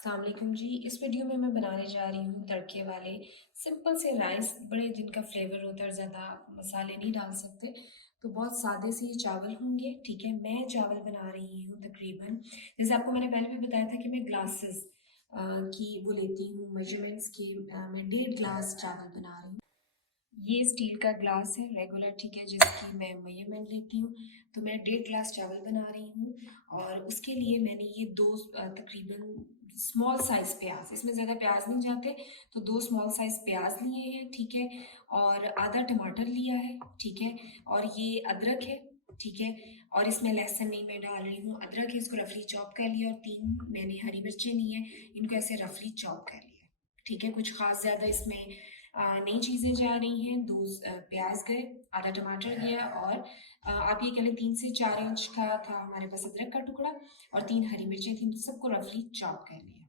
अस्सलाम वालेकुम जी। इस वीडियो में मैं बनाने जा रही हूँ तड़के वाले सिंपल से राइस। बड़े जिनका फ्लेवर होता है, ज़्यादा मसाले नहीं डाल सकते, तो बहुत सादे से ये चावल होंगे। ठीक है, मैं चावल बना रही हूँ तकरीबन, जैसे आपको मैंने पहले भी बताया था कि मैं ग्लासेस की वो लेती हूँ मेजरमेंट्स के। मैं 1.5 ग्लास चावल बना रही हूँ। ये स्टील का ग्लास है रेगुलर, ठीक है, जिसकी मैं मेजरमेंट लेती हूँ। तो मैं 1.5 ग्लास चावल बना रही हूँ और उसके लिए मैंने ये दो तकरीबन स्मॉल साइज़ प्याज, इसमें ज़्यादा प्याज नहीं जाते, तो 2 स्मॉल साइज़ प्याज लिए हैं, ठीक है, और आधा टमाटर लिया है, ठीक है, और ये अदरक है, ठीक है, और इसमें लहसुन नहीं मैं डाल रही हूँ, अदरक है, इसको रफली चॉप कर लिया, और 3 मैंने हरी मिर्चें ली हैं, इनको ऐसे रफली चॉप कर लिया, ठीक है। कुछ खास ज़्यादा इसमें नई चीज़ें जा रही हैं। 2 प्याज गए, आधा टमाटर गया, और आप ये कह लें 3 से 4 इंच का था हमारे पास अदरक का टुकड़ा, और 3 हरी मिर्चें थी, तो सबको रफली चॉप कर लिया।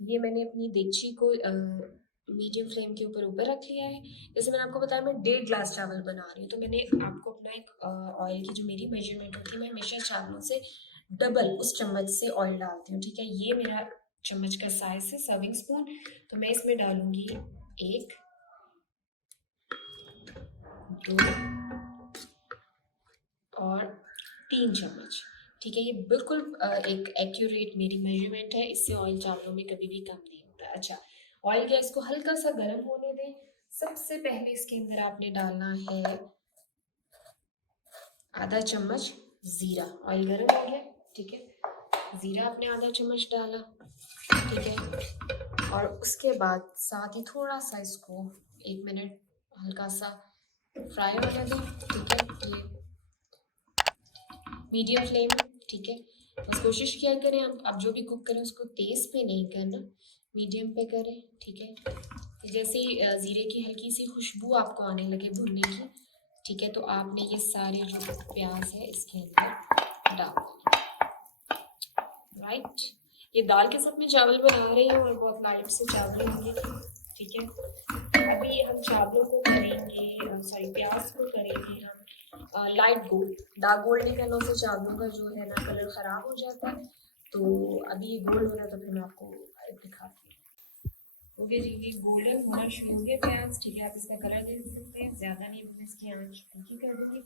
ये मैंने अपनी देगची को मीडियम फ्लेम के ऊपर रख लिया है। जैसे मैंने आपको बताया, मैं 1.5 ग्लास चावल बना रही हूँ, तो मैंने आपको अपना एक ऑयल की जो मेरी मेजरमेंट होती है, मैं हमेशा चावलों से डबल उस चम्मच से ऑयल डालती हूँ, ठीक है। ये मेरा चम्मच का साइज है, सर्विंग स्पून, तो मैं इसमें डालूंगी 1, 2 और 3 चम्मच, ठीक है। ये बिल्कुल एक एक्यूरेट मेरी मेजरमेंट है, इससे ऑयल चावलों में कभी भी कम नहीं होता। अच्छा, ऑयल गैस को हल्का सा गर्म होने दें। सबसे पहले इसके अंदर आपने डालना है आधा चम्मच ज़ीरा। ऑयल गर्म हो गया, ठीक है, ज़ीरा आपने आधा चम्मच डाला, ठीक है, और उसके बाद साथ ही थोड़ा सा इसको 1 मिनट हल्का सा फ्राई होने दें, ठीक है, ये मीडियम फ्लेम, ठीक है। बस कोशिश किया करें आप जो भी कुक करें उसको तेज़ पे नहीं करना, मीडियम पे करें, ठीक है। जैसे ही ज़ीरे की हल्की सी खुशबू आपको आने लगे भुनने की, ठीक है, तो आपने ये सारे जो प्याज है इसके अंदर डाल देना, राइट। ये दाल के साथ में चावल बना रही हूँ और बहुत लाइट से चावल होंगे, ठीक है। अभी हम चावलों को करेंगे, सॉरी प्याज को करेंगे हम लाइट गोल्ड। डार्क गोल्ड नहीं करना, उससे चावलों का जो है ना कलर ख़राब हो जाता है। तो अभी ये गोल्ड हो रहा है, तो फिर मैं आपको दिखाती हूँ। ओके जी, ये गोल्डन होना शुरू हो गया प्याज, ठीक है, आप इसका कलर देख सकते हैं। ज़्यादा नहीं, मैं इसकी आंच हल्की कर दूँगी।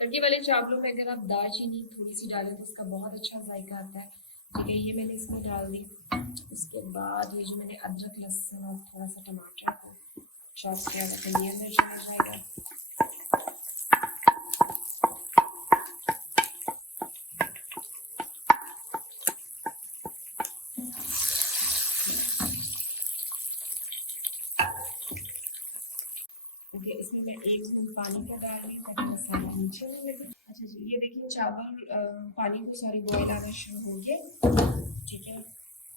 तड़के वाले चावलों में अगर आप दालचीनी थोड़ी सी डालें तो इसका बहुत अच्छा जायका आता है, ठीक है। ये मैंने इसमें डाल दी। उसके बाद ये जो मैंने अदरक, लहसुन और थोड़ा सा टमाटर को चॉप किया था, तो ये अंदर चला जाएगा। ओके, इसमें मैं 1 घूंट पानी का डाल रही हूँ ताकि मसाला नीचे ना लगे। अच्छा जी, ये देखिए चावल पानी को सॉरी बॉयल आना शुरू हो गया, ठीक है,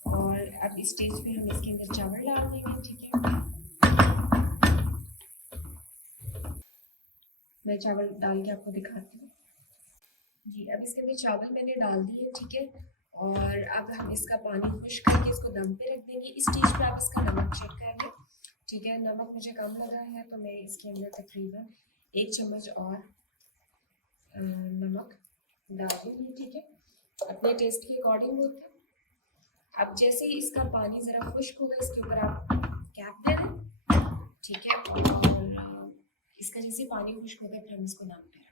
और अब इस स्टेज पे हम इसके अंदर चावल डाल देंगे, ठीक है। मैं चावल डाल के आपको दिखाती हूँ जी। अब इसके अंदर चावल मैंने डाल दिए, ठीक है, और अब हम इसका पानी खुश्क करके इसको दम पे रख देंगे। इस स्टेज पे आप इसका नमक चेक कर लें, ठीक है। नमक मुझे कम लगा है, तो मैं इसके अंदर तकरीबन 1 चम्मच और नमक डाल दूँगी, ठीक है, अपने टेस्ट के अकॉर्डिंग होता है। अब जैसे ही इसका पानी ज़रा खुश्क होगा, इसके ऊपर आप कैप दे दें, ठीक है, और इसका जैसे पानी खुश्क होता है फिर हम इसको दम पे रख दें।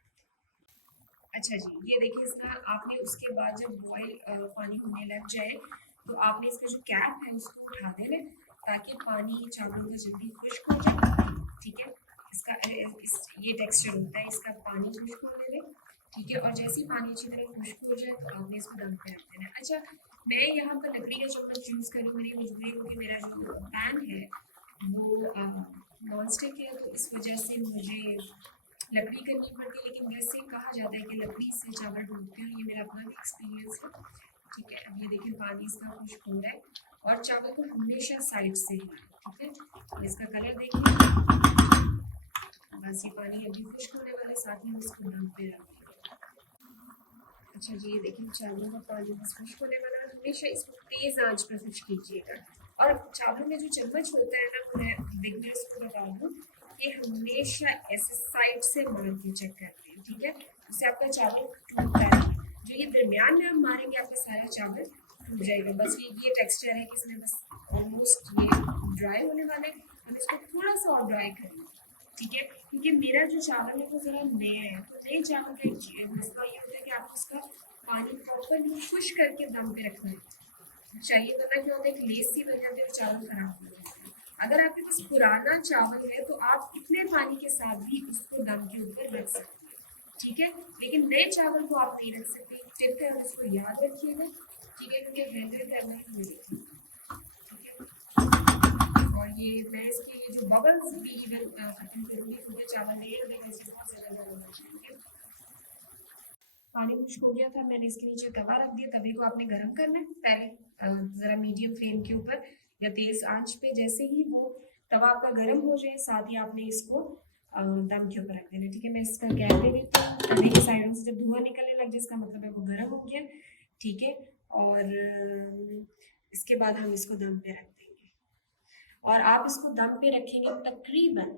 अच्छा जी, ये देखिए इसका आपने उसके बाद जब बॉयल पानी होने लग जाए, तो आपने इसका जो कैप है उसको उठा देना, ताकि पानी चावलों का जल्दी खुश्क हो जाए, ठीक है। इसका ये टेक्सचर होता है इसका, पानी खुश्क होने दें, ठीक है, और जैसे ही पानी अच्छी तरह खुश्क हो जाए तो आपने इसको दम पे रख देना है। अच्छा, मैं यहाँ पर लकड़ी का चम्मच यूज़ कर रही हूँ, मेरी मजबूरी क्योंकि मेरा जो पैन है वो नॉन स्टिक है, तो इस वजह से मुझे लकड़ी करनी पड़ती है। लेकिन वैसे कहा जाता है कि लकड़ी से चावल डूबते हैं, ये मेरा अपना भी एक्सपीरियंस है, ठीक है। अब ये देखिए पानी इसका खुश्क हो रहा है, और चावल को हमेशा साइड से हिलाएं, ठीक है। और इसका कलर देखिए, बस ये पानी अभी खुश्क होने वाले, साथ ही इसको दम पे रख देंगे। अच्छा जी, ये देखिए चावलों का पानी बस खुश्क होने वाला है। हमेशा इसको तेज़ आंच पर खुश्क कीजिएगा, और चावलों में जो चम्मच होता है ना, वो मैं बिगनर्स को बता दूँ कि हमेशा ऐसे साइड से मार के चेक करते हैं, ठीक है, उससे आपका चावल टूटता है। जो ये दरमियान में आप मारेंगे, आपका सारा चावल टूट जाएगा। बस ये टेक्सचर है कि इसमें बस ऑलमोस्ट ये ड्राई होने वाला है। हम इसको थोड़ा सा और ड्राई करेंगे, ठीक है, क्योंकि मेरा जो चावल है वो ज़रा नया है। तो नए चावल का एक मसला ये होता है कि आपको उसका पानी प्रॉपरली खुश करके दम पे रखना है। चाहिए वरना क्या होता है, एक लेस सी बन जाती है, चावल खराब हो जाता है। अगर आपके पास पुराना चावल है तो आप इतने पानी के साथ भी उसको दम के ऊपर रख सकते हैं, ठीक है। लेकिन नए चावल को आप नहीं रख सकते। टिप है, इसको याद रखिएगा, ठीक है, क्योंकि रेंडर करना है मुझे, ठीक है। और ये मैं इसके ये जो बबल्स भी इवन खत्म करूँगी, क्योंकि चावल लेयर में वैसे बहुत ज़्यादा बबल हो जाएंगे। पानी खुश्क हो गया था, मैंने इसके नीचे तवा रख दिया। तवे को आपने गर्म करना है पहले, ज़रा मीडियम फ्लेम के ऊपर या तेज़ आंच पे। जैसे ही वो तवा आपका गर्म हो जाए, साथ ही आपने इसको दम के ऊपर रख देना, ठीक है। मैं इसका गैप दे देती हूँ। तवे की साइडों से जब धुआं निकलने लग जाए, इसका मतलब है वो गर्म हो गया, ठीक है। और इसके बाद हम इसको दम पे रख देंगे, और आप इसको दम पे रखेंगे तकरीबन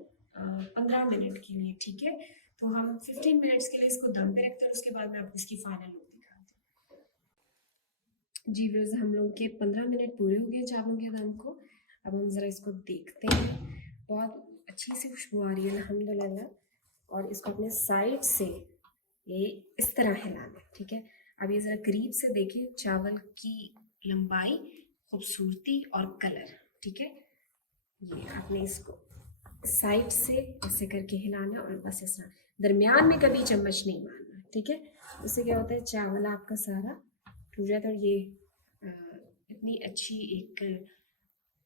15 मिनट के लिए, ठीक है। तो हम 15 मिनट्स के लिए इसको दम पे रखते हैं, और उसके बाद मैं आपको इसकी फाइनल लुक दिखाती हूँ। जी व्यूअर्स, हम लोग के 15 मिनट पूरे हो गए चावलों के दम को। अब हम ज़रा इसको देखते हैं। बहुत अच्छी सी खुशबू आ रही है अल्हम्दुलिल्लाह। और इसको अपने साइड से ये इस तरह हिलाना है, ठीक है। अब ये ज़रा करीब से देखिए चावल की लंबाई, खूबसूरती और कलर, ठीक है। ये आपने इसको साइड से ऐसे करके हिलाना, और बस इस तरह दरमियान में कभी चम्मच नहीं मारना, ठीक है। उससे क्या होता है, चावल आपका सारा टूट जाता है। और ये इतनी अच्छी एक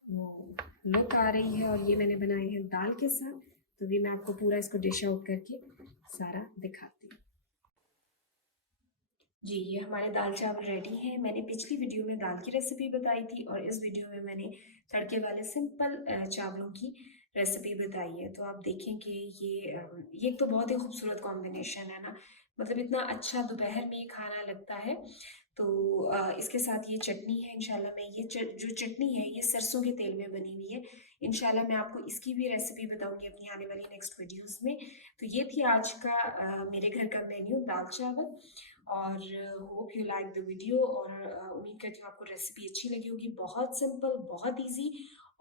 वो लुक आ रही है। और ये मैंने बनाई है दाल के साथ, तो भी मैं आपको पूरा इसको डिश आउट करके सारा दिखाती हूँ। जी, ये हमारे दाल चावल रेडी हैं। मैंने पिछली वीडियो में दाल की रेसिपी बताई थी, और इस वीडियो में मैंने तड़के वाले सिंपल चावलों की रेसिपी बताई है। तो आप देखें कि ये एक तो बहुत ही खूबसूरत कॉम्बिनेशन है ना, मतलब इतना अच्छा दोपहर में ये खाना लगता है। तो इसके साथ ये चटनी है। इंशाल्लाह मैं ये जो चटनी है ये सरसों के तेल में बनी हुई है। इंशाल्लाह मैं आपको इसकी भी रेसिपी बताऊंगी अपनी आने वाली नेक्स्ट वीडियोस में। तो ये थी आज का मेरे घर का मेन्यू, दाल चावल। और hope you like the video, और उम्मीद करती हूँ आपको रेसिपी अच्छी लगी होगी। बहुत सिंपल, बहुत इजी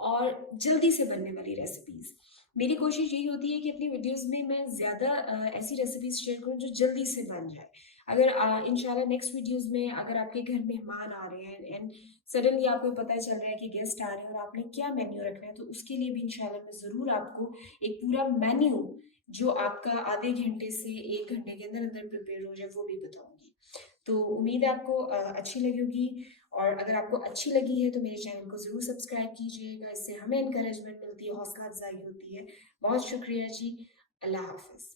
और जल्दी से बनने वाली रेसिपीज़। मेरी कोशिश यही होती है कि अपनी वीडियोस में मैं ज़्यादा ऐसी रेसिपीज़ शेयर करूँ जो जल्दी से बन जाए। अगर इंशाल्लाह नेक्स्ट वीडियोस में अगर आपके घर मेहमान आ रहे हैं एंड सडनली आपको पता चल रहा है कि गेस्ट आ रहे हैं और आपने क्या मेन्यू रखना है, तो उसके लिए भी इंशाल्लाह मैं ज़रूर आपको एक पूरा मेन्यू जो आपका आधे घंटे से 1 घंटे के अंदर अंदर प्रिपेयर हो जाए, वो भी बताऊंगी। तो उम्मीद है आपको अच्छी लगी होगी। और अगर आपको अच्छी लगी है तो मेरे चैनल को ज़रूर सब्सक्राइब कीजिएगा, इससे हमें इनकरेजमेंट मिलती है, हौसला अफजाई होती है। बहुत शुक्रिया जी। अल्लाह हाफिज़।